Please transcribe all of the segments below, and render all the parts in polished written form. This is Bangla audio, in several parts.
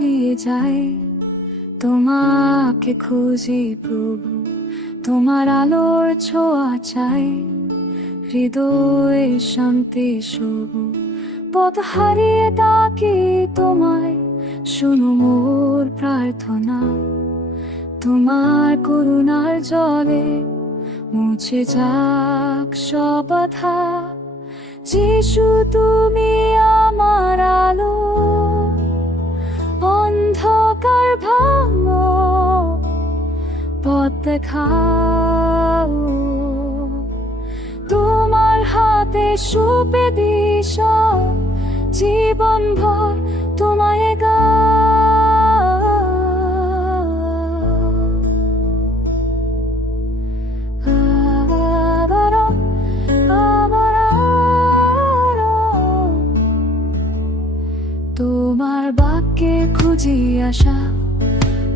হারিয়ে যায়। তোমাকে খুঁজি প্রভু, তোমার আলোর ছোঁয়া চাই, হৃদয়ে শান্তি শুভু, পথ হারিয়ে ডাকি তোমায়, শুনো মোর প্রার্থনা। তোমার করুণার জলে মুছে যাক সব বাধা। যিশু তুমি আমার আলো, অন্ধকার ভাঙো, পথ দেখাও। তোমার হাতে সঁপে দিস জীবন ভর তোমায় তোমার বাক্যে খুঁজি আশা,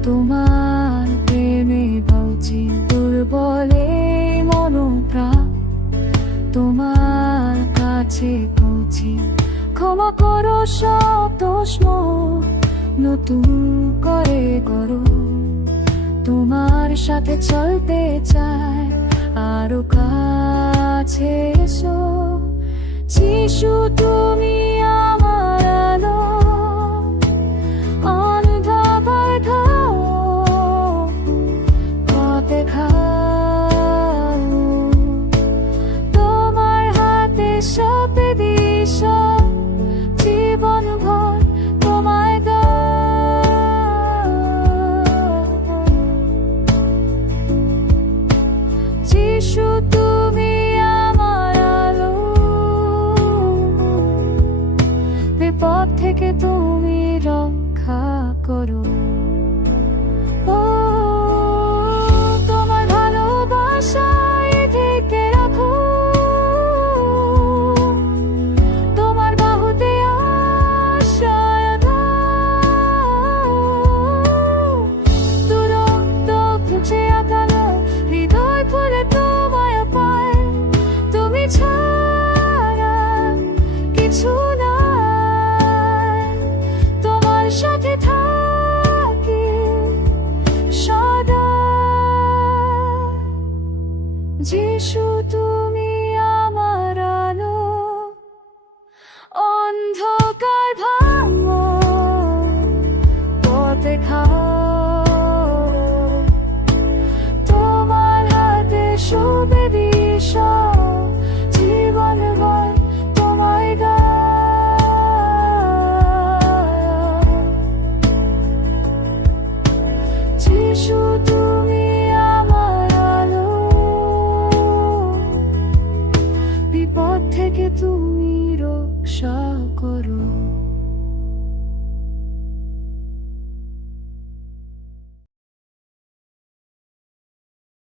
তোমার প্রেমে বাউচি দুর্বলে মনোপ্রাণ। তোমার কাছে পৌঁছি, ক্ষমা করো সব দোষ মোর, নতুন করে করো। তোমার সাথে চলতে চাই, আরো কাছে এসো। যিশু তুমি আমার আলো, অন্ধকার ঘাও, পথ দেখাও। তোমার হাতে সঁপে দিস জীবন ভর তোমায় যিশু তুমি আমার আলো, বিপদ থেকে তুমি রক্ষা করো। ও তোমার ভালোবাসায় ঢেকে রাখো, তোমার বাহুতে আশ্রয় দাও। দুরন্ত খুঁজে আকালো, হৃদয় খুলে তোমায় পায়। তুমি ছাড়া কিছু নাই, তোমার সাথে থাকি সদা। যিশু তুমি আমার আলো, অন্ধকার ভাঙো, পথ দেখাও। তোমার হাতে সঁপে দিস